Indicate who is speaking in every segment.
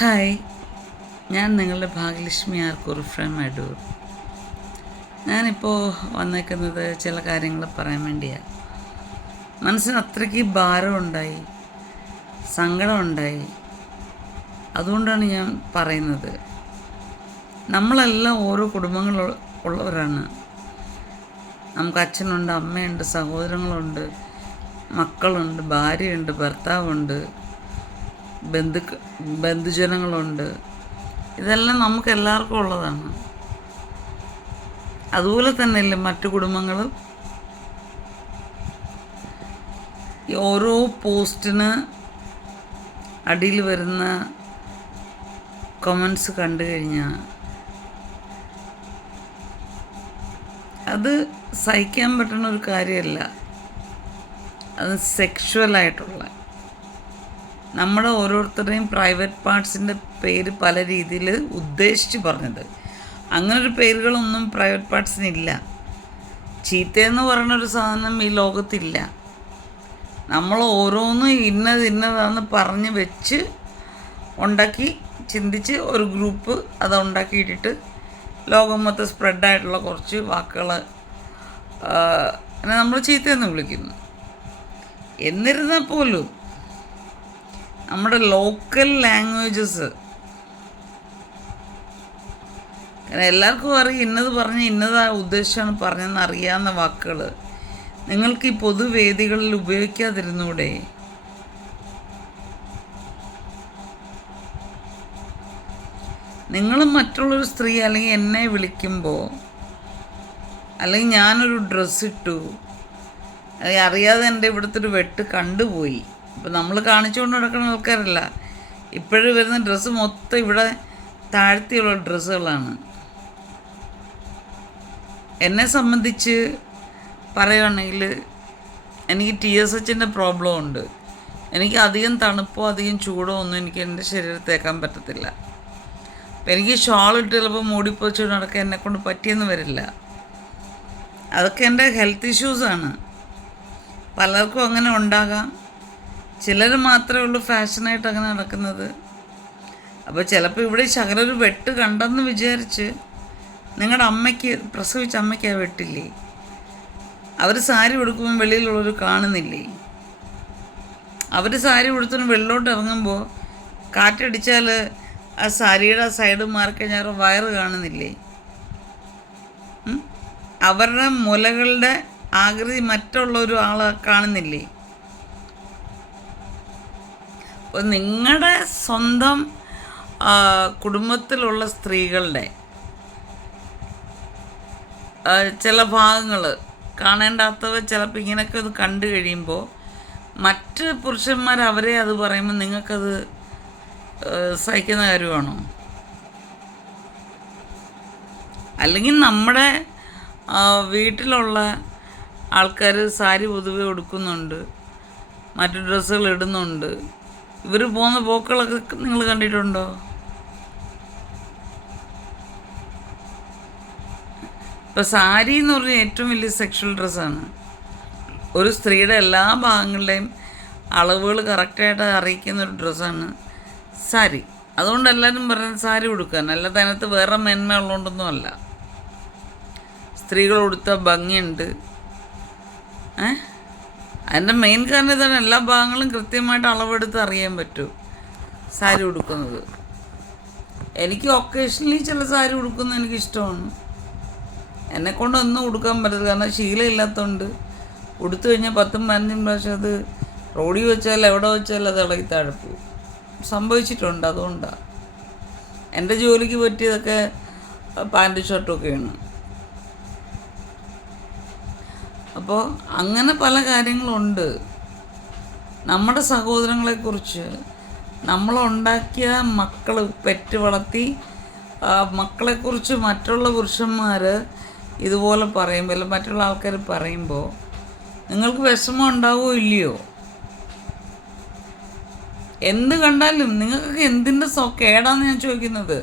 Speaker 1: Hi. ഞാൻ നിങ്ങളുടെ Bhagyalakshmi ആർക്കൂർ from Adoor ഞാനിപ്പോൾ വന്നേക്കുന്നത് ചില കാര്യങ്ങൾ പറയാൻ വേണ്ടിയാണ് മനസ്സിന് അത്രയ്ക്ക് ഭാരമുണ്ടായി സങ്കടമുണ്ടായി അതുകൊണ്ടാണ് ഞാൻ പറയുന്നത്. നമ്മളെല്ലാം ഓരോ കുടുംബങ്ങൾ ഉള്ളവരാണ്. നമുക്ക് അച്ഛനുണ്ട് അമ്മയുണ്ട് സഹോദരങ്ങളുണ്ട് മക്കളുണ്ട് ഭാര്യയുണ്ട് ഭർത്താവുണ്ട്. ബന്ധു ബന്ധുജനങ്ങളുണ്ട്. ഇതെല്ലാം നമുക്ക് എല്ലാവർക്കും ഉള്ളതാണ്. അതുപോലെ തന്നെയല്ലേ മറ്റു കുടുംബങ്ങളും? ഈ ഓരോ പോസ്റ്റിന് അടിയിൽ വരുന്ന കമൻസ് കണ്ടു കഴിഞ്ഞാൽ അത് സഹിക്കാൻ പറ്റുന്ന ഒരു കാര്യമല്ല. അത് സെക്ഷുവലായിട്ടുള്ള നമ്മുടെ ഓരോരുത്തരുടെയും പ്രൈവറ്റ് പാർട്സിന്റെ പേര് പല രീതിയിൽ ഉദ്ദേശിച്ച് പറഞ്ഞത്. അങ്ങനൊരു പേരുകളൊന്നും പ്രൈവറ്റ് പാർട്സിനില്ല ചീത്തയെന്ന് ഒരു സാധനം ഈ ലോകത്തില്ല. നമ്മൾ ഓരോന്നും ഇന്നത് ഇന്നതാന്ന് പറഞ്ഞ് വെച്ച് ഉണ്ടാക്കി ചിന്തിച്ച് ഒരു ഗ്രൂപ്പ് അത് ഉണ്ടാക്കിയിട്ടിട്ട് ലോകം മൊത്തം സ്പ്രെഡായിട്ടുള്ള കുറച്ച് വാക്കുകൾ നമ്മൾ ചീത്തയെന്ന് വിളിക്കുന്നു. എന്നിരുന്നാൽ പോലും നമ്മുടെ ലോക്കൽ ലാംഗ്വേജസ് കാരണം എല്ലാവർക്കും അറിയാം ഇന്നത് പറഞ്ഞ് ഇന്നതാ ഉദ്ദേശമാണ് പറഞ്ഞതെന്ന് അറിയാവുന്ന വാക്കുകൾ നിങ്ങൾക്ക് ഈ പൊതുവേദികളിൽ ഉപയോഗിക്കാതിരുന്നൂടെ? നിങ്ങൾ മറ്റുള്ളൊരു സ്ത്രീ അല്ലെങ്കിൽ എന്നെ വിളിക്കുമ്പോൾ അല്ലെങ്കിൽ ഞാനൊരു ഡ്രസ്സിട്ടു അല്ലെങ്കിൽ അറിയാതെ എന്റെ ഇവിടുത്തെ ഒരു വെട്ട് കണ്ടുപോയി. ഇപ്പം നമ്മൾ കാണിച്ചുകൊണ്ട് നടക്കുന്ന ആൾക്കാരല്ല. ഇപ്പോഴും വരുന്ന ഡ്രസ്സ് മൊത്തം ഇവിടെ താഴ്ത്തിയുള്ള ഡ്രസ്സുകളാണ് എന്നെ സംബന്ധിച്ച് പറയുകയാണെങ്കിൽ എനിക്ക് ടി എസ് എച്ചിന്റെ പ്രോബ്ലം ഉണ്ട്. എനിക്ക് അധികം തണുപ്പോ അധികം ചൂടോ ഒന്നും എനിക്ക് എന്റെ ശരീരത്തേക്കാൻ പറ്റത്തില്ല. അപ്പം എനിക്ക് ഷോൾ ഇട്ട് ചിലപ്പോൾ മൂടിപ്പോച്ച് നടക്കാൻ എന്നെക്കൊണ്ട് പറ്റിയെന്ന് വരില്ല. അതൊക്കെ എന്റെ ഹെൽത്ത് ഇഷ്യൂസാണ് പലർക്കും അങ്ങനെ ഉണ്ടാകാം. ചിലർ മാത്രമേ ഉള്ളൂ ഫാഷനായിട്ട് അങ്ങനെ നടക്കുന്നത്. അപ്പോൾ ചിലപ്പോൾ ഇവിടെ ശകലം ഒരു വെട്ട് കണ്ടെന്ന് വിചാരിച്ച് നിങ്ങളുടെ അമ്മയ്ക്ക് പ്രസവിച്ച അമ്മയ്ക്ക് ആ വെട്ടില്ലേ? അവർ സാരി ഉടുക്കുമ്പോൾ വെളിയിലുള്ളവർ കാണുന്നില്ലേ? അവർ സാരി ഉടുത്തിന് വെള്ളോട്ട് ഇറങ്ങുമ്പോൾ കാറ്റടിച്ചാൽ ആ സാരിയുടെ ആ സൈഡ് മാറിക്കഴിഞ്ഞാൽ വയറ് കാണുന്നില്ലേ? അവരുടെ മുലകളുടെ ആകൃതി മറ്റുള്ള ആളെ കാണുന്നില്ലേ? നിങ്ങളുടെ സ്വന്തം കുടുംബത്തിലുള്ള സ്ത്രീകളുടെ ചില ഭാഗങ്ങൾ കാണേണ്ടാത്തവ ചിലപ്പോൾ ഇങ്ങനെയൊക്കെ ഒന്ന് കണ്ടു കഴിയുമ്പോൾ മറ്റ് പുരുഷന്മാർ അവരെ അത് പറയുമ്പോൾ നിങ്ങൾക്കത് സഹിക്കുന്ന കാര്യമാണോ? അല്ലെങ്കിൽ നമ്മുടെ വീട്ടിലുള്ള ആൾക്കാർ സാരി പൊതുവെ ഉടുക്കുന്നുണ്ട് മറ്റു ഡ്രസ്സുകൾ ഇടുന്നുണ്ട് ഇവർ പോകുന്ന പോക്കുകളൊക്കെ നിങ്ങൾ കണ്ടിട്ടുണ്ടോ? ഇപ്പം സാരി എന്ന് പറഞ്ഞ ഏറ്റവും വലിയ സെക്ഷൽ ഡ്രസ്സാണ് ഒരു സ്ത്രീയുടെ എല്ലാ ഭാഗങ്ങളുടെയും അളവുകൾ കറക്റ്റായിട്ട് അറിയിക്കുന്ന ഒരു ഡ്രസ്സാണ് സാരി. അതുകൊണ്ട് എല്ലാവരും പറയുന്നത് സാരി ഉടുക്കാൻ. അല്ലാതെ അതിനകത്ത് വേറെ മേന്മ ഉള്ളതുകൊണ്ടൊന്നും അല്ല. സ്ത്രീകൾ ഉടുത്ത ഭംഗിയുണ്ട്. ഏ? അതിന്റെ മെയിൻ കാരണം ഇതാണ് എല്ലാ ഭാഗങ്ങളും കൃത്യമായിട്ട് അളവെടുത്ത് അറിയാൻ പറ്റും സാരി ഉടുക്കുന്നത്. എനിക്ക് ഒക്കേഷണലി ചില സാരി ഉടുക്കുന്നത് എനിക്കിഷ്ടമാണ്. എന്നെ കൊണ്ടൊന്നും ഉടുക്കാൻ പറ്റില്ല കാരണം ശീലമില്ലാത്തതുകൊണ്ട് ഉടുത്തു കഴിഞ്ഞാൽ പത്തും പതിനഞ്ചും പ്രാവശ്യം അത് റോഡിൽ വെച്ചാൽ എവിടെ വെച്ചാൽ അത് ഇളകി താഴെ സംഭവിച്ചിട്ടുണ്ട് അതുകൊണ്ടാണ് എന്റെ ജോലിക്ക് പറ്റിയതൊക്കെ പാന്റ് ഷർട്ടൊക്കെയാണ് അപ്പോൾ അങ്ങനെ പല കാര്യങ്ങളുണ്ട്. നമ്മുടെ സഹോദരങ്ങളെക്കുറിച്ച് നമ്മളുണ്ടാക്കിയ മക്കൾ പെറ്റ് വളർത്തി മക്കളെക്കുറിച്ച് മറ്റുള്ള പുരുഷന്മാർ ഇതുപോലെ പറയുമ്പോൾ അല്ലെങ്കിൽ മറ്റുള്ള ആൾക്കാർ പറയുമ്പോൾ നിങ്ങൾക്ക് വിഷമം ഉണ്ടാവുമോ ഇല്ലയോ? എന്ത് കണ്ടാലും നിങ്ങൾക്കൊക്കെ എന്തിന്റെ സോ കേടാന്ന് ഞാൻ ചോദിക്കുന്നത്.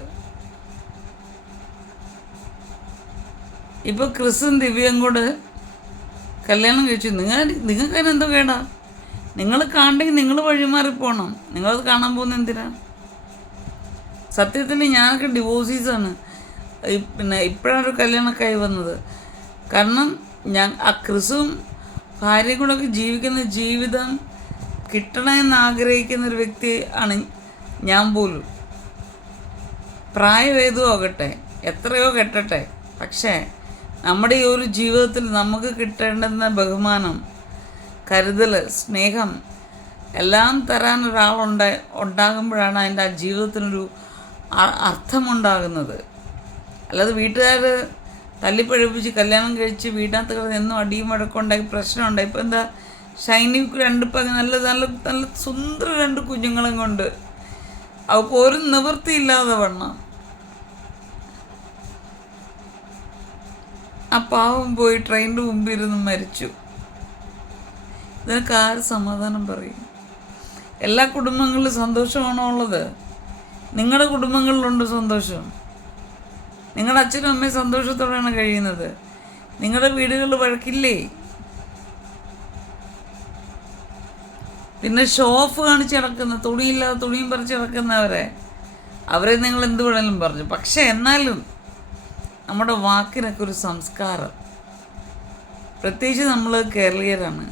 Speaker 1: ഇപ്പോൾ ക്രിസും ദിവ്യം കൂടെ കല്യാണം കഴിച്ചു. നിങ്ങൾ നിങ്ങൾക്ക് അതിനെന്തോ കേടാ? നിങ്ങൾ കാണണ്ടെങ്കിൽ നിങ്ങൾ വഴിമാറി പോകണം നിങ്ങളത് കാണാൻ പോകുന്ന എന്തിനാ? സത്യത്തിൽ ഞാനൊക്കെ ഡിവോഴ്സീസാണ്. പിന്നെ ഇപ്പോഴാണ് ഒരു കല്യാണമൊക്കെ ആയി വന്നത്. കാരണം ഞാൻ ആ ക്രിസും ഭാര്യയും കൂടെ ഒക്കെ ജീവിക്കുന്ന ജീവിതം കിട്ടണമെന്ന് ആഗ്രഹിക്കുന്ന ഒരു വ്യക്തി ആണ് ഞാൻ പോലും. പ്രായം ഏതോ ആകട്ടെ എത്രയോ കെട്ടട്ടെ. പക്ഷേ നമ്മുടെ ഈ ഒരു ജീവിതത്തിൽ നമുക്ക് കിട്ടേണ്ടുന്ന ബഹുമാനം കരുതൽ സ്നേഹം എല്ലാം തരാൻ ഒരാളുണ്ട് ഉണ്ടാകുമ്പോഴാണ് അതിന്റെ ആ ജീവിതത്തിനൊരു അർത്ഥമുണ്ടാകുന്നത്. അല്ലാതെ വീട്ടുകാർ തല്ലിപ്പഴിപ്പിച്ച് കല്യാണം കഴിച്ച് വീട്ടിനകത്ത് കിടന്ന് എന്നും അടിയും വഴക്കുണ്ടായി പ്രശ്നമുണ്ടായി ഇപ്പം എന്താ? ഷൈനി രണ്ടിപ്പം നല്ല നല്ല നല്ല സുന്ദര രണ്ട് കുഞ്ഞുങ്ങളും കൊണ്ട്. അവർക്ക് ഒരു നിവൃത്തിയില്ലാതെ വണ്ണം. ആ പാവം പോയി ട്രെയിനിന്റെ മുമ്പിൽ ഇരുന്ന് മരിച്ചു. ഇതിനൊക്കെ ആര് സമാധാനം പറയും? എല്ലാ കുടുംബങ്ങളിലും സന്തോഷമാണോ ഉള്ളത്? നിങ്ങളുടെ കുടുംബങ്ങളിലുണ്ട് സന്തോഷം. നിങ്ങളുടെ അച്ഛനും അമ്മയും സന്തോഷത്തോടെയാണ് കഴിയുന്നത്. നിങ്ങളുടെ വീടുകളിൽ വഴക്കില്ലേ? പിന്നെ ഷോഫ് കാണിച്ച് കിടക്കുന്ന തുണിയില്ലാതെ തുണിയും പറിച്ച് കിടക്കുന്നവരെ അവരെ നിങ്ങൾ എന്ത് വേണേലും പറഞ്ഞു. പക്ഷെ എന്നാലും നമ്മുടെ വാക്കിനൊക്കെ ഒരു സംസ്കാരം. പ്രത്യേകിച്ച് നമ്മൾ കേരളീയരാണ്.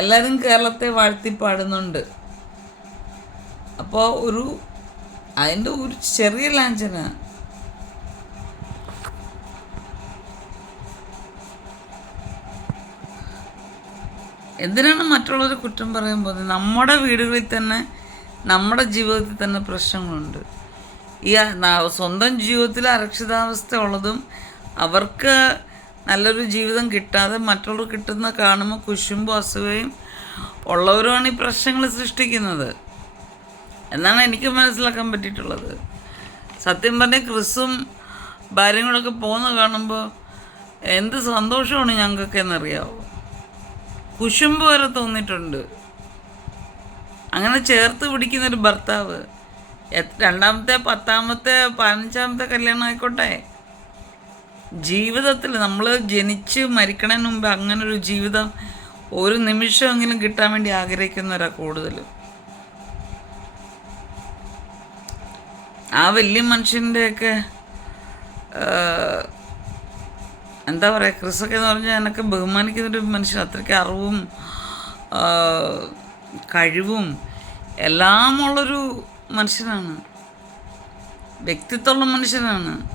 Speaker 1: എല്ലാവരും കേരളത്തെ വാഴ്ത്തി പാടുന്നുണ്ട്. അപ്പോൾ ഒരു അതിന്റെ ഒരു ചെറിയ ലാഞ്ചന. എന്തിനാണ് മറ്റുള്ളവർ കുറ്റം പറയുമ്പോൾ നമ്മുടെ വീടുകളിൽ തന്നെ നമ്മുടെ ജീവിതത്തിൽ തന്നെ പ്രശ്നങ്ങളുണ്ട്. ഈ സ്വന്തം ജീവിതത്തിൽ അരക്ഷിതാവസ്ഥ ഉള്ളതും അവർക്ക് നല്ലൊരു ജീവിതം കിട്ടാതെ മറ്റുള്ളവർ കിട്ടുന്ന കാണുമ്പോൾ കുശുമ്പും അസുഖയും ഉള്ളവരുമാണ് ഈ പ്രശ്നങ്ങൾ സൃഷ്ടിക്കുന്നത്. എന്നാണ് എനിക്ക് മനസ്സിലാക്കാൻ പറ്റിയിട്ടുള്ളത്. സത്യം പറഞ്ഞ ക്രിസും ഭാര്യയും കൂടെയൊക്കെ പോകുന്ന കാണുമ്പോൾ എന്ത് സന്തോഷമാണ് ഞങ്ങൾക്കൊക്കെ എന്നറിയാവോ? കുശുമ്പ് വരെ തോന്നിയിട്ടുണ്ട്. അങ്ങനെ ചേർത്ത് പിടിക്കുന്നൊരു ഭർത്താവ് രണ്ടാമത്തെ പത്താമത്തെ പതിനഞ്ചാമത്തെ കല്യാണം ആയിക്കോട്ടെ. ജീവിതത്തിൽ നമ്മൾ ജനിച്ച് മരിക്കണതിന് മുമ്പ് അങ്ങനൊരു ജീവിതം ഒരു നിമിഷമെങ്കിലും കിട്ടാൻ വേണ്ടി ആഗ്രഹിക്കുന്നവരാ കൂടുതൽ ആ വലിയ മനുഷ്യന്റെയൊക്കെ എന്താ പറയുക ക്രിസൊക്കെ എന്ന് പറഞ്ഞാൽ എന്നൊക്കെ ബഹുമാനിക്കുന്നൊരു മനുഷ്യൻ അത്രയ്ക്ക് അറിവും കഴിവും എല്ലാമുള്ളൊരു മനുഷ്യനാണ് വ്യക്തിത്വമുള്ള മനുഷ്യനാണ്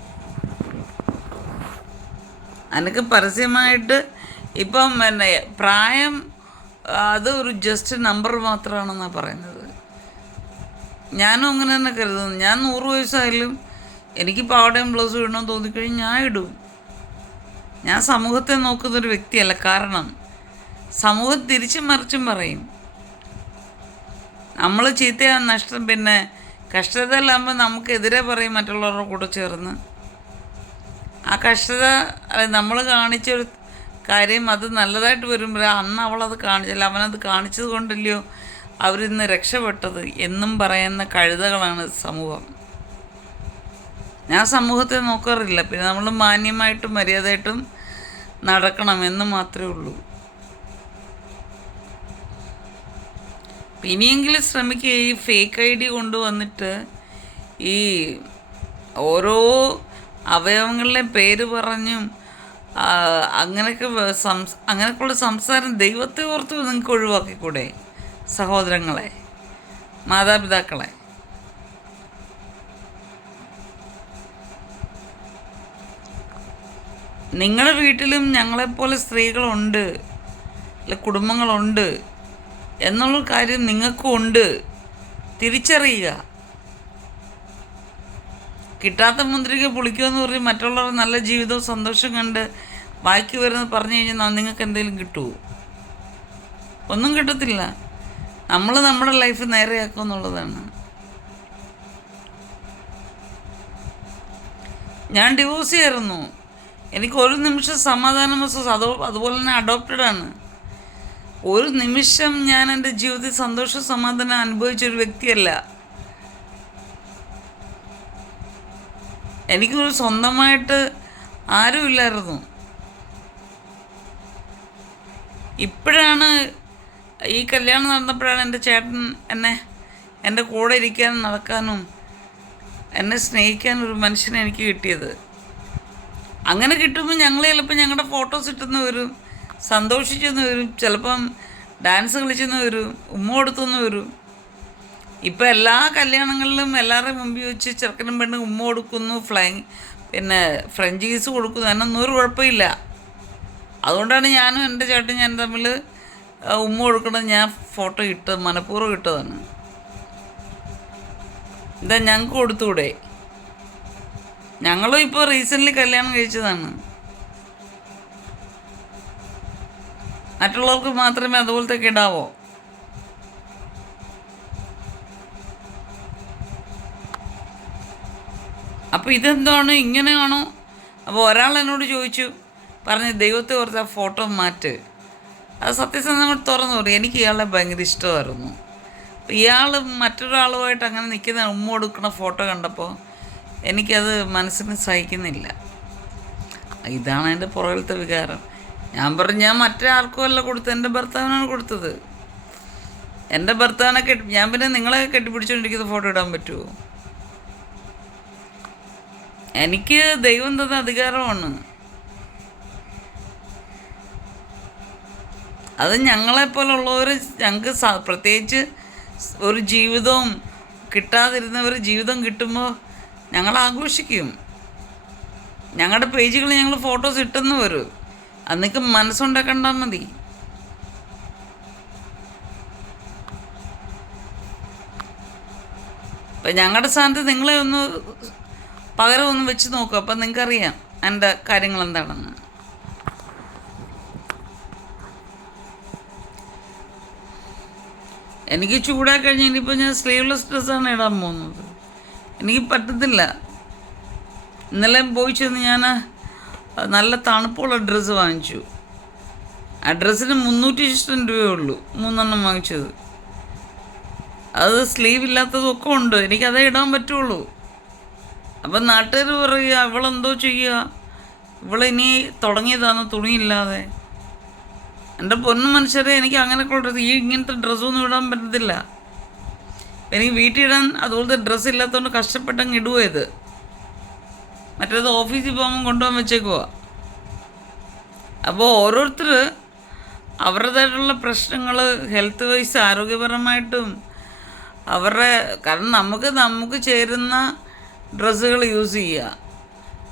Speaker 1: അനക്ക് പരസ്യമായിട്ട് ഇപ്പം പിന്നെ പ്രായം അത് ഒരു ജസ്റ്റ് നമ്പർ മാത്രമാണെന്നാണ് പറയുന്നത്. ഞാനും അങ്ങനെ തന്നെ കരുതുന്നു. ഞാൻ നൂറ് വയസ്സായാലും എനിക്ക് പാവടയും ബ്ലൗസും ഇടണമെന്ന് തോന്നിക്കഴിഞ്ഞാൽ ഞാൻ ഇടും. ഞാൻ സമൂഹത്തെ നോക്കുന്നൊരു വ്യക്തിയല്ല. കാരണം സമൂഹം തിരിച്ചും മറിച്ചും പറയും. നമ്മൾ ചീത്ത നഷ്ടം പിന്നെ കഷ്ടതയിലാകുമ്പോൾ നമുക്കെതിരെ പറയും മറ്റുള്ളവരുടെ കൂടെ ചേർന്ന്. ആ കഷ്ടത നമ്മൾ കാണിച്ചൊരു കാര്യം അത് നല്ലതായിട്ട് വരുമ്പോൾ അന്ന് അവളത് കാണിച്ചില്ല അവനത് കാണിച്ചത് കൊണ്ടല്ലയോ അവരിന്ന് രക്ഷപ്പെട്ടത് എന്നും പറയുന്ന കഴുതകളാണ് സമൂഹം. ഞാൻ സമൂഹത്തെ നോക്കാറില്ല. പിന്നെ നമ്മൾ മാന്യമായിട്ടും മര്യാദയായിട്ടും നടക്കണം എന്ന് മാത്രമേ ഉള്ളൂ. ഇനിയെങ്കിലും ശ്രമിക്കുക ഈ ഫേക്ക് ഐ ഡി കൊണ്ടുവന്നിട്ട് ഈ ഓരോ അവയവങ്ങളിലെ പേര് പറഞ്ഞും അങ്ങനെയൊക്കെ സംസ് അങ്ങനെയൊക്കെയുള്ള സംസാരം ദൈവത്തെ ഓർത്ത് നിങ്ങൾക്ക് ഒഴിവാക്കിക്കൂടെ? സഹോദരങ്ങളെ മാതാപിതാക്കളെ. നിങ്ങളുടെ വീട്ടിലും ഞങ്ങളെപ്പോലെ സ്ത്രീകളുണ്ട് അല്ല കുടുംബങ്ങളുണ്ട്. എന്നുള്ള കാര്യം നിങ്ങൾക്കും ഉണ്ട് തിരിച്ചറിയുക. കിട്ടാത്ത മുന്തിരിക്ക പുളിക്കുമെന്ന് പറഞ്ഞ് മറ്റുള്ളവർ നല്ല ജീവിതവും സന്തോഷം കണ്ട് ബാക്കി വരുന്നത് പറഞ്ഞു കഴിഞ്ഞാൽ നിങ്ങൾക്ക് എന്തെങ്കിലും കിട്ടുമോ ഒന്നും കിട്ടത്തില്ല. നമ്മൾ നമ്മുടെ ലൈഫ് നേരെയാക്കും എന്നുള്ളതാണ്. ഞാൻ ഡിവോഴ്സ് ചെയ്യായിരുന്നു. എനിക്ക് ഒരു നിമിഷം സമാധാനം അതോ അതുപോലെ തന്നെ അഡോപ്റ്റഡ് ആണ്. ഒരു നിമിഷം ഞാൻ എന്റെ ജീവിതത്തിൽ സന്തോഷ സമാധാനം അനുഭവിച്ച ഒരു വ്യക്തിയല്ല. എനിക്കൊരു സ്വന്തമായിട്ട് ആരുമില്ലായിരുന്നു ഇപ്പോഴാണ് ഈ കല്യാണം നടന്നപ്പോഴാണ് എന്റെ ചേട്ടൻ എന്നെ എന്റെ കൂടെ ഇരിക്കാനും നടക്കാനും എന്നെ സ്നേഹിക്കാനും ഒരു മനുഷ്യനെ എനിക്ക് കിട്ടിയത്. അങ്ങനെ കിട്ടുമ്പോൾ ഞങ്ങൾ ചിലപ്പോൾ ഞങ്ങളുടെ ഫോട്ടോസ് ഇട്ടുന്ന വരും സന്തോഷിച്ചെന്ന് വരും ചിലപ്പം ഡാൻസ് കളിച്ചെന്ന് വരും ഉമ്മ കൊടുത്തെന്ന് വരും ഇപ്പം എല്ലാ കല്യാണങ്ങളിലും എല്ലാവരുടെയും മുമ്പിൽ വെച്ച് ചെറുക്കനും പെണ്ണും ഉമ്മ കൊടുക്കുന്നു ഫ്ലൈ പിന്നെ ഫ്രഞ്ച് കീസ് കൊടുക്കുന്നു അതിനൊന്നും ഒരു കുഴപ്പമില്ല. അതുകൊണ്ടാണ് ഞാനും എന്റെ ചേട്ടൻ ഞാൻ തമ്മിൽ ഉമ്മ കൊടുക്കണം ഞാൻ ഫോട്ടോ ഇട്ടത് മനഃപൂർവം ഇട്ടതാണ്. എന്താ ഞങ്ങൾക്ക് കൊടുത്തൂടെ. ഞങ്ങളും ഇപ്പോൾ റീസെന്റ്ലി കല്യാണം കഴിച്ചതാണ്. മറ്റുള്ളവർക്ക് മാത്രമേ അതുപോലത്തെ ഇടാവോ. അപ്പോൾ ഇതെന്താണ്? ഇങ്ങനെയാണോ? അപ്പോൾ ഒരാൾ എന്നോട് ചോദിച്ചു പറഞ്ഞു ദൈവത്തെ ഓർത്ത് ആ ഫോട്ടോ മാറ്റ്. അത് സത്യസന്ധങ്ങൾ തുറന്നു പറയും. എനിക്ക് ഇയാളെ ഭയങ്കര ഇഷ്ടമായിരുന്നു. ഇയാൾ മറ്റൊരാളുമായിട്ട് അങ്ങനെ നിൽക്കുന്ന ഉമ്മ കൊടുക്കുന്ന ഫോട്ടോ കണ്ടപ്പോൾ എനിക്കത് മനസ്സിന് സഹിക്കുന്നില്ല. ഇതാണ് എന്റെ പുറകിലത്തെ വികാരം. ഞാൻ പറഞ്ഞു ഞാൻ മറ്റേ ആർക്കും അല്ല കൊടുത്തത് എന്റെ ഭർത്താവിനാണ് കൊടുത്തത്. എന്റെ ഭർത്താവിനെ കെട്ടി ഞാൻ പിന്നെ നിങ്ങളെ കെട്ടിപ്പിടിച്ചുകൊണ്ടിരിക്കുന്ന ഫോട്ടോ ഇടാൻ പറ്റുമോ എനിക്ക് ദൈവം തന്ന അധികാരമാണ്. അത് ഞങ്ങളെപ്പോലുള്ളവർ ഞങ്ങൾക്ക് പ്രത്യേകിച്ച് ഒരു ജീവിതവും കിട്ടാതിരുന്നവർ ജീവിതം കിട്ടുമ്പോൾ ഞങ്ങൾ ആഘോഷിക്കും ഞങ്ങളുടെ പേജുകളിൽ ഞങ്ങൾ ഫോട്ടോസ് ഇട്ടെന്ന് വരും. അന്നേക്ക് മനസ്സുണ്ടാക്കണ്ടാൽ മതി. ഇപ്പൊ ഞങ്ങളുടെ സ്ഥാനത്ത് നിങ്ങളെ ഒന്ന് പകരം ഒന്ന് വെച്ച് നോക്കുക അപ്പം നിങ്ങൾക്കറിയാം എന്റെ കാര്യങ്ങൾ എന്താണെന്ന്. എനിക്ക് ചൂടായി കഴിഞ്ഞ് ഇനിയിപ്പോൾ ഞാൻ സ്ലീവ്ലെസ് ഡ്രസ്സാണ് ഇടാൻ പോകുന്നത്. എനിക്ക് പറ്റത്തില്ല. ഇന്നലെ പോയി ചെന്ന് ഞാൻ നല്ല തണുപ്പുള്ള ഡ്രസ്സ് വാങ്ങിച്ചു. ആ ഡ്രസ്സിന് മുന്നൂറ്റി ഇഷ്ടം രൂപയേ ഉള്ളൂ മൂന്നെണ്ണം വാങ്ങിച്ചത്. അത് സ്ലീവ് ഇല്ലാത്തതൊക്കെ ഉണ്ട്. എനിക്കതേ ഇടാൻ പറ്റുള്ളൂ. അപ്പം നാട്ടുകാർ പറയുക അവളെന്തോ ചെയ്യുക. ഇവളിനി തുടങ്ങിയതാണ് തുണിയില്ലാതെ. എന്റെ പൊന്നു മനുഷ്യരെ എനിക്ക് അങ്ങനെയൊക്കെ ഡ്രസ്സ് ഈ ഇങ്ങനത്തെ ഡ്രസ്സൊന്നും ഇടാൻ പറ്റത്തില്ല. എനിക്ക് വീട്ടിൽ ഇടാൻ അതുപോലത്തെ ഡ്രസ്സ് ഇല്ലാത്തതുകൊണ്ട് കഷ്ടപ്പെട്ടങ്ങ് ഇടുക ഇത്? മറ്റേത് ഓഫീസിൽ പോകുമ്പോൾ കൊണ്ടുപോകാൻ വെച്ചേക്കുവാ. അപ്പോൾ ഓരോരുത്തർ അവരുടേതായിട്ടുള്ള പ്രശ്നങ്ങൾ ഹെൽത്ത് വൈസ് ആരോഗ്യപരമായിട്ടും അവരുടെ കാരണം നമുക്ക് നമുക്ക് ചേരുന്ന ഡ്രസ്സുകൾ യൂസ് ചെയ്യുക.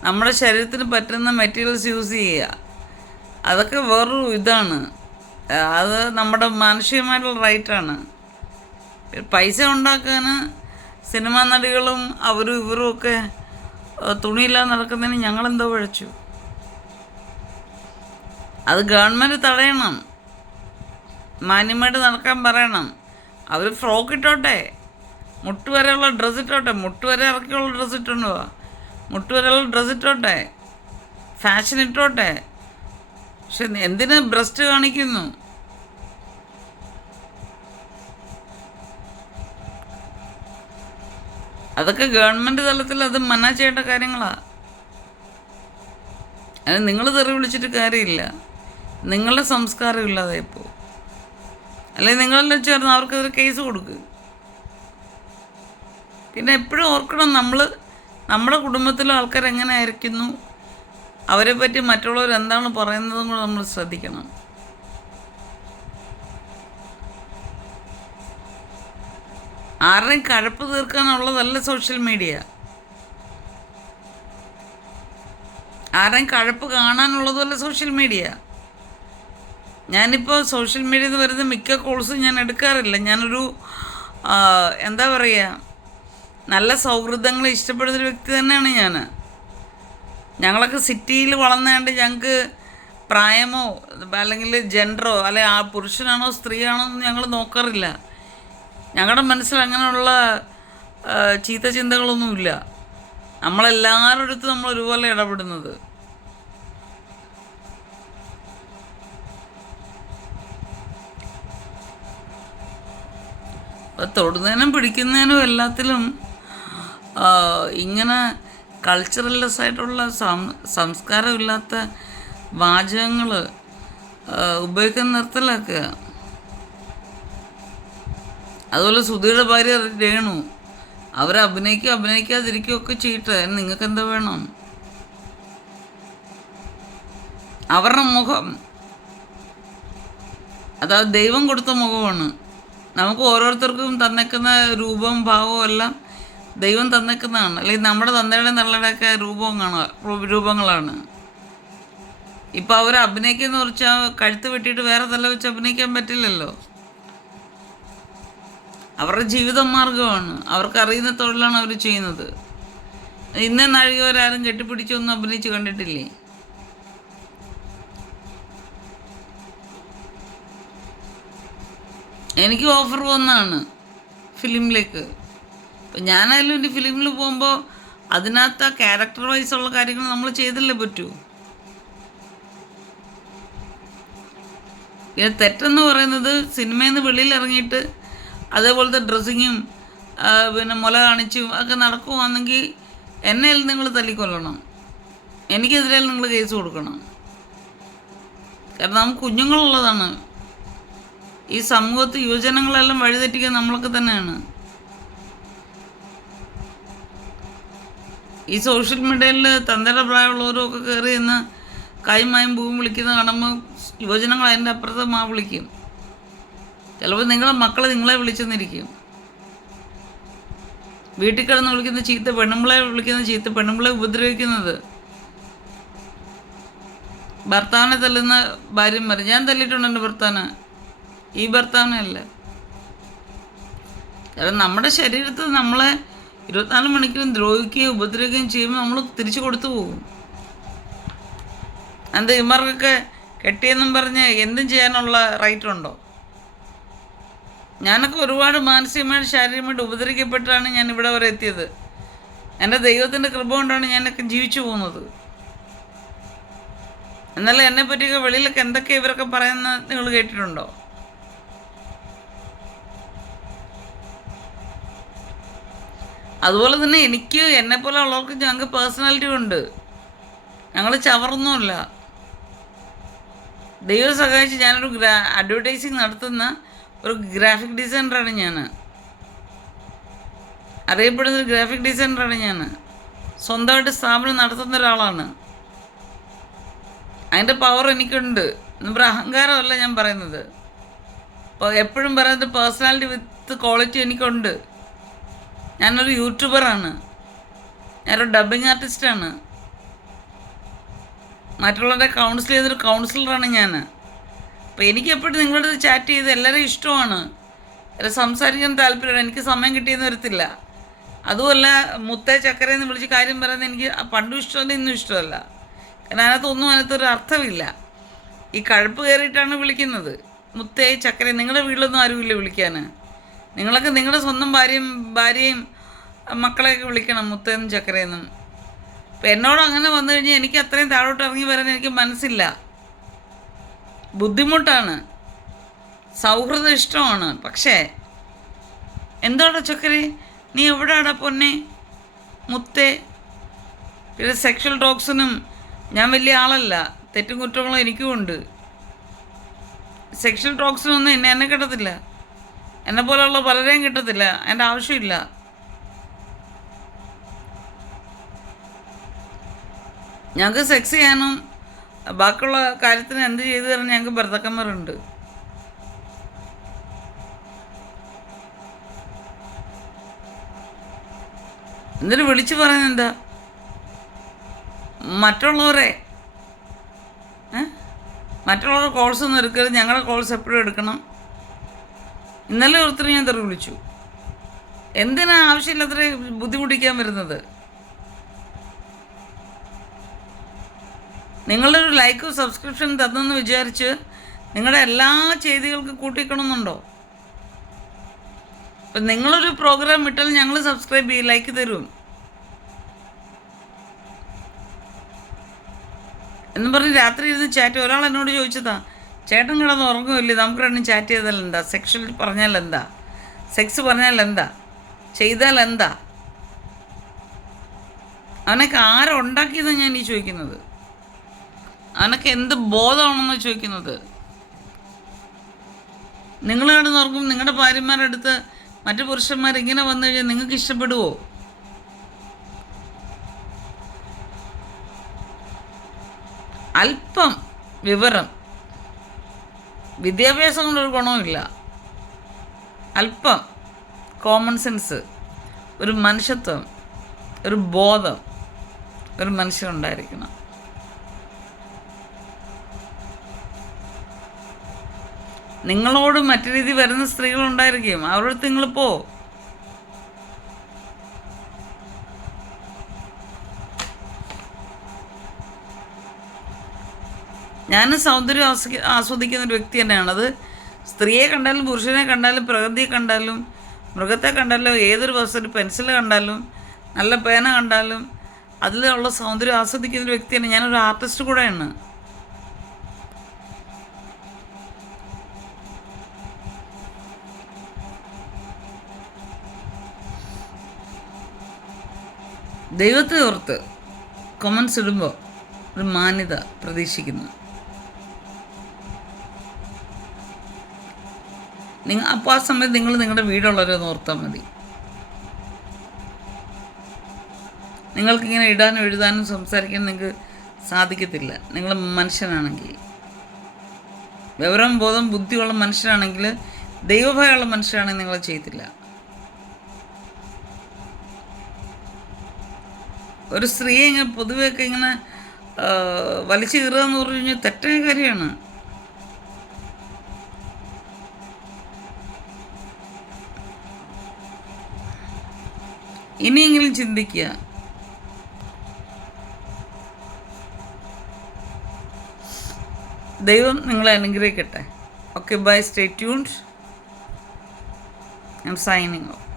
Speaker 1: നമ്മുടെ ശരീരത്തിന് പറ്റുന്ന മെറ്റീരിയൽസ് യൂസ് ചെയ്യുക. അതൊക്കെ വേറൊരു ഇതാണ്. അത് നമ്മുടെ മാനുഷികമായിട്ടുള്ള റൈറ്റാണ്. പൈസ ഉണ്ടാക്കാൻ സിനിമാ നടികളും അവരും ഇവരും ഒക്കെ തുണിയില്ലാതെ നടക്കുന്നതിന് ഞങ്ങളെന്തോ പഴച്ചു അത് ഗവൺമെന്റ് തടയണം. മാന്യമായിട്ട് നടക്കാൻ പറയണം. അവർ ഫ്രോക്ക് ഇട്ടോട്ടെ. മുട്ട് വരെയുള്ള ഡ്രസ്സ് ഇട്ടോട്ടെ. മുട്ട് വരെ ഇറക്കിയുള്ള ഡ്രസ്സ് ഇട്ടുണ്ടോ മുട്ട് വരെയുള്ള ഡ്രസ്സ് ഇട്ടോട്ടെ. ഫാഷൻ ഇട്ടോട്ടെ. പക്ഷെ എന്തിന് ബ്രസ്റ്റ് കാണിക്കുന്നു? അതൊക്കെ ഗവൺമെന്റ് തലത്തിൽ അത് മന ചെയ്യേണ്ട കാര്യങ്ങളാണ് അത് നിങ്ങൾ തെറി വിളിച്ചിട്ട് കാര്യമില്ല. നിങ്ങളുടെ സംസ്കാരം ഇല്ലാതെ ഇപ്പോൾ അല്ലെങ്കിൽ നിങ്ങളെന്ന് ചേർന്ന് അവർക്കെതിരെ കേസ് കൊടുക്കുക പിന്നെ എപ്പോഴും ഓർക്കണം നമ്മൾ നമ്മുടെ കുടുംബത്തിലെ ആൾക്കാർ എങ്ങനെ ആയിരിക്കുന്നു അവരെ പറ്റി മറ്റുള്ളവർ എന്താണ് പറയുന്നതും കൂടെ നമ്മൾ ശ്രദ്ധിക്കണം. ആരുടെയും കഴപ്പ് തീർക്കാനുള്ളതല്ല സോഷ്യൽ മീഡിയ ആരുടെയും കഴപ്പ് കാണാനുള്ളതുമല്ല സോഷ്യൽ മീഡിയ ഞാനിപ്പോൾ സോഷ്യൽ മീഡിയയിൽ നിന്ന് വരുന്ന മിക്ക കോഴ്സും ഞാൻ എടുക്കാറില്ല. ഞാനൊരു എന്താ പറയുക നല്ല സൗഹൃദങ്ങൾ ഇഷ്ടപ്പെടുന്നൊരു വ്യക്തി തന്നെയാണ് ഞാൻ ഞങ്ങളൊക്കെ സിറ്റിയിൽ വളർന്നതുകൊണ്ട് ഞങ്ങൾക്ക് പ്രായമോ അല്ലെങ്കിൽ ജെൻഡറോ അല്ലെ ആ പുരുഷനാണോ സ്ത്രീയാണോ എന്ന് ഞങ്ങൾ നോക്കാറില്ല. ഞങ്ങളുടെ മനസ്സിൽ അങ്ങനെയുള്ള ചീത്ത ചിന്തകളൊന്നുമില്ല നമ്മളെല്ലാവരുടെ അടുത്ത് നമ്മൾ ഒരുപോലെ ഇടപെടുന്നത്. അപ്പം തൊടുന്നതിനും പിടിക്കുന്നതിനും എല്ലാത്തിലും ഇങ്ങനെ കൾച്ചറൽലെസ് ആയിട്ടുള്ള സം സംസ്കാരമില്ലാത്ത വാചകങ്ങൾ ഉപയോഗിക്കുന്ന നിർത്തലാക്കുക അതുപോലെ സുധിയുടെ ഭാര്യ രേണു. അവർ അഭിനയിക്കുക അഭിനയിക്കാതിരിക്കുകയൊക്കെ ചെയ്യട്ടെ. നിങ്ങൾക്ക് എന്താ വേണം? അവരുടെ മുഖം. അതാ ദൈവം കൊടുത്ത മുഖമാണ്. നമുക്ക് ഓരോരുത്തർക്കും തന്നേക്കുന്ന രൂപം ഭാവവും എല്ലാം ദൈവം തന്നേക്കുന്നതാണ്. അല്ലെങ്കിൽ നമ്മുടെ തന്നയുടെ നല്ലതൊക്കെ രൂപങ്ങളാണ് രൂപങ്ങളാണ്. ഇപ്പം അവർ അഭിനയിക്കുന്ന കുറിച്ച് കഴുത്ത് വെട്ടിയിട്ട് വേറെ തല വെച്ച് അഭിനയിക്കാൻ പറ്റില്ലല്ലോ. അവരുടെ ജീവിത മാർഗമാണ് അവർക്കറിയുന്ന തൊഴിലാണ് അവർ ചെയ്യുന്നത്. ഇന്ന നാഴികവരാരും കെട്ടിപ്പിടിച്ചൊന്നും അഭിനയിച്ച് കണ്ടിട്ടില്ലേ? എനിക്ക് ഓഫർ വന്നാണ് ഫിലിമിലേക്ക്. അപ്പം ഞാനായാലും എന്റെ ഫിലിമിൽ പോകുമ്പോൾ അതിനകത്ത് ആ ക്യാരക്ടർ വൈസ് ഉള്ള കാര്യങ്ങൾ നമ്മൾ ചെയ്തല്ലേ പറ്റൂ? പിന്നെ തെറ്റെന്ന് പറയുന്നത് സിനിമയിൽ നിന്ന് വെളിയിൽ ഇറങ്ങിയിട്ട് അതേപോലത്തെ ഡ്രസ്സിങ്ങും പിന്നെ മുല കാണിച്ചും ഒക്കെ നടക്കുവാണെങ്കിൽ എന്നെ നിങ്ങൾ തല്ലിക്കൊല്ലണം. എനിക്കെതിരെ നിങ്ങൾ കേസ് കൊടുക്കണം. കാരണം നമുക്ക് കുഞ്ഞുങ്ങളുള്ളതാണ്. ഈ സമൂഹത്ത് യുവജനങ്ങളെല്ലാം വഴിതെറ്റിക്കാൻ നമ്മളൊക്കെ തന്നെയാണ്. ഈ സോഷ്യൽ മീഡിയയിൽ തന്തയുടെ പ്രായമുള്ളവരും ഒക്കെ കയറി നിന്ന് കൈമായും പൂവും വിളിക്കുന്ന കാണുമ്പോൾ യുവജനങ്ങൾ അതിന്റെ അപ്പുറത്ത് മാ വിളിക്കും. ചിലപ്പോൾ നിങ്ങളെ മക്കൾ നിങ്ങളെ വിളിച്ചെന്നിരിക്കും. വീട്ടിൽ കിടന്ന് വിളിക്കുന്ന ചീത്ത പെണ്ണുമ്പിളെ വിളിക്കുന്ന ചീത്ത പെണ്ണുമ്പിളെ ഉപദ്രവിക്കുന്നത്. ഭർത്താവിനെ തല്ലുന്ന മറി ഞാൻ തല്ലിയിട്ടുണ്ട് എന്റെ ഭർത്താവിനെ. ഈ ഭർത്താവിനല്ല കാരണം നമ്മുടെ ശരീരത്തിൽ നമ്മളെ ഇരുപത്തിനാല് മണിക്കൂറും ദ്രോഹിക്കുകയും ഉപദ്രവിക്കുകയും ചെയ്യുമ്പോൾ നമ്മൾ തിരിച്ചു കൊടുത്തു പോകും. എന്താ ഇമാർക്കൊക്കെ കെട്ടിയെന്നും പറഞ്ഞ് എന്തും ചെയ്യാനുള്ള റൈറ്റ് ഉണ്ടോ? ഞാനൊക്കെ ഒരുപാട് മാനസികമായിട്ട് ശാരീരികമായിട്ട് ഉപദ്രവിക്കപ്പെട്ടാണ് ഞാൻ ഇവിടെ വരെ എത്തിയത്. എന്റെ ദൈവത്തിന്റെ കൃപ കൊണ്ടാണ് ഞാനൊക്കെ ജീവിച്ചു പോകുന്നത്. എന്നാലും എന്നെ പറ്റിയൊക്കെ വെളിയിലൊക്കെ എന്തൊക്കെ ഇവരൊക്കെ പറയുന്ന നിങ്ങൾ കേട്ടിട്ടുണ്ടോ? അതുപോലെ തന്നെ എനിക്ക് എന്നെ പോലെ ഉള്ളവർക്ക് ഞങ്ങൾക്ക് പേഴ്സണാലിറ്റി ഉണ്ട്. ഞങ്ങൾ ചവർന്നുമില്ല ദൈവം സഹായിച്ച് ഞാനൊരു ഗ്രാ അഡ്വർടൈസിങ് നടത്തുന്ന ഒരു ഗ്രാഫിക് ഡിസൈനറാണ് ഞാൻ അറിയപ്പെടുന്ന ഒരു ഗ്രാഫിക് ഡിസൈനറാണ് ഞാൻ സ്വന്തമായിട്ട് സ്ഥാപനം നടത്തുന്ന ഒരാളാണ്. അതിന്റെ പവർ എനിക്കുണ്ട്. നമ്മുടെ അഹങ്കാരമല്ല ഞാൻ പറയുന്നത്. അപ്പോൾ എപ്പോഴും പറയുന്നത് പേഴ്സണാലിറ്റി വിത്ത് ക്വാളിറ്റി എനിക്കുണ്ട്. ഞാനൊരു യൂട്യൂബറാണ് ഞാനൊരു ഡബിങ് ആർട്ടിസ്റ്റാണ് മറ്റുള്ളവരെ കൗൺസിൽ ചെയ്തൊരു കൗൺസിലറാണ് ഞാൻ അപ്പോൾ എനിക്ക് എപ്പോഴും നിങ്ങളുടെ ചാറ്റ് ചെയ്ത് എല്ലാവരും ഇഷ്ടമാണ്. സംസാരിക്കാൻ താല്പര്യമാണ്. എനിക്ക് സമയം കിട്ടിയെന്ന് വരത്തില്ല. അതുമല്ല മുത്തേ ചക്കര എന്ന് വിളിച്ച് കാര്യം പറയുന്നത് എനിക്ക് പണ്ടും ഇഷ്ടമല്ല ഇന്നും ഇഷ്ടമല്ല. കാരണം അതിനകത്തൊന്നും അതിനകത്തൊരു അർത്ഥമില്ല. ഈ കഴുപ്പ് കയറിയിട്ടാണ് വിളിക്കുന്നത്. മുത്തേ ചക്കര നിങ്ങളുടെ വീട്ടിലൊന്നും ആരുമില്ല വിളിക്കാൻ നിങ്ങളൊക്കെ നിങ്ങളുടെ സ്വന്തം ഭാര്യയും ഭാര്യയും മക്കളെയൊക്കെ വിളിക്കണം മുത്തേന്നും ചക്കരയെന്നും അപ്പം എന്നോട് അങ്ങനെ വന്നു കഴിഞ്ഞാൽ എനിക്ക് അത്രയും താഴോട്ട് ഇറങ്ങി വരാൻ എനിക്ക് മനസ്സില്ല. ബുദ്ധിമുട്ടാണ്. സൗഹൃദം ഇഷ്ടമാണ്. പക്ഷേ എന്താണോ ചക്കരെ? നീ എവിടെയാണ് പൊന്നെ? മുത്തേ. പിന്നെ സെക്ഷൽ ടോക്സിനും ഞാൻ വലിയ ആളല്ല. തെറ്റും കുറ്റങ്ങളും എനിക്കും ഉണ്ട്. സെക്ഷൽ ടോക്സിനൊന്നും എന്നെ എന്നെ കിട്ടത്തില്ല. എന്നെ പോലെയുള്ള പലരെയും കിട്ടത്തില്ല. എന്റെ ആവശ്യമില്ല. ഞങ്ങൾക്ക് സെക്സ് ചെയ്യാനും ബാക്കിയുള്ള കാര്യത്തിന് എന്ത് ചെയ്തു തരാൻ ഞങ്ങൾക്ക് ഭർത്താക്കന്മാരുണ്ട്. എന്നിട്ട് വിളിച്ചു പറയുന്നത് എന്താ? മറ്റുള്ളവരെ മറ്റുള്ളവരുടെ കോൾസ് ഒന്നും എടുക്കരുത് ഞങ്ങളുടെ കോൾസ് എപ്പോഴും എടുക്കണം. ഇന്നലെ ഒരുത്തരും ഞാൻ തെറി വിളിച്ചു. എന്തിനാ ആവശ്യമില്ലാത്ര ബുദ്ധിമുട്ടിക്കാൻ വരുന്നത്? നിങ്ങളുടെ ഒരു ലൈക്കും സബ്സ്ക്രിപ്ഷൻ തന്നെന്ന് വിചാരിച്ച് നിങ്ങളുടെ എല്ലാ ചെയ്തികൾക്കും കൂട്ടിക്കണമെന്നുണ്ടോ അപ്പം നിങ്ങളൊരു പ്രോഗ്രാം വിട്ടാൽ ഞങ്ങൾ സബ്സ്ക്രൈബ് ചെയ്യും ലൈക്ക് തരും. എന്ന് പറഞ്ഞ് രാത്രി ഇരുന്ന് ചാറ്റ് ഒരാൾ എന്നോട് ചോദിച്ചതാ ചേട്ടൻ കിടന്ന് ഉറങ്ങുമില്ലേ നമുക്ക് രണ്ടും ചാറ്റ് ചെയ്താൽ എന്താ? സെക്ഷൽ പറഞ്ഞാൽ എന്താ? സെക്സ് പറഞ്ഞാൽ എന്താ? ചെയ്താൽ എന്താ? അവനൊക്കെ ആരുണ്ടാക്കിയതാണ് ഞാൻ ഈ ചോദിക്കുന്നത്? അവനൊക്കെ എന്ത് ബോധമാണെന്ന് ചോദിക്കുന്നത്? നിങ്ങൾ കിടന്ന് ഉറങ്ങും നിങ്ങളുടെ ഭാര്യമാരുടെ അടുത്ത് മറ്റു പുരുഷന്മാർ ഇങ്ങനെ വന്നു കഴിഞ്ഞാൽ നിങ്ങൾക്ക് ഇഷ്ടപ്പെടുവോ? അല്പം വിവരം. വിദ്യാഭ്യാസം കൊണ്ടൊരു ഗുണമില്ല അല്പം കോമൺ സെൻസ് ഒരു മനുഷ്യത്വം ഒരു ബോധം ഒരു മനുഷ്യനുണ്ടായിരിക്കണം. നിങ്ങളോട് മറ്റു രീതി വരുന്ന സ്ത്രീകളുണ്ടായിരിക്കും അവരുടെ നിങ്ങൾ പോ. ഞാൻ സൗന്ദര്യം ആസ്വദി ആസ്വദിക്കുന്ന ഒരു വ്യക്തി തന്നെയാണ്. അത് സ്ത്രീയെ കണ്ടാലും പുരുഷനെ കണ്ടാലും പ്രകൃതിയെ കണ്ടാലും മൃഗത്തെ കണ്ടാലും ഏതൊരു വസ്തു പെൻസിൽ കണ്ടാലും നല്ല പേന കണ്ടാലും അതിലുള്ള സൗന്ദര്യം ആസ്വദിക്കുന്ന ഒരു വ്യക്തിയാണ്. ഞാനൊരു ആർട്ടിസ്റ്റ് കൂടെയാണ്. ദൈവത്തെ ഓർത്ത് കൊമൻസ് ഇടുമ്പോൾ ഒരു മാന്യത പ്രതീക്ഷിക്കുന്നു. നിങ്ങൾ അപ്പോൾ ആ സമയത്ത് നിങ്ങൾ നിങ്ങളുടെ വീടുള്ളവരെ ഓർത്താൽ മതി. നിങ്ങൾക്കിങ്ങനെ ഇടാനും എഴുതാനും സംസാരിക്കാനും നിങ്ങൾക്ക് സാധിക്കത്തില്ല. നിങ്ങൾ മനുഷ്യനാണെങ്കിൽ. വിവരം ബോധം ബുദ്ധിയുള്ള മനുഷ്യനാണെങ്കിൽ ദൈവഭയമുള്ള മനുഷ്യനാണെങ്കിൽ നിങ്ങൾ ചെയ്യത്തില്ല. ഒരു സ്ത്രീയെ ഇങ്ങനെ പൊതുവെയൊക്കെ ഇങ്ങനെ വലിച്ചു കീറുക എന്ന് പറഞ്ഞു കഴിഞ്ഞാൽ തെറ്റായ കാര്യമാണ്. ഇനിയെങ്കിലും ചിന്തിക്കുക. ദൈവം നിങ്ങളെ അനുഗ്രഹിക്കട്ടെ. Okay bye stay tunes I'm signing off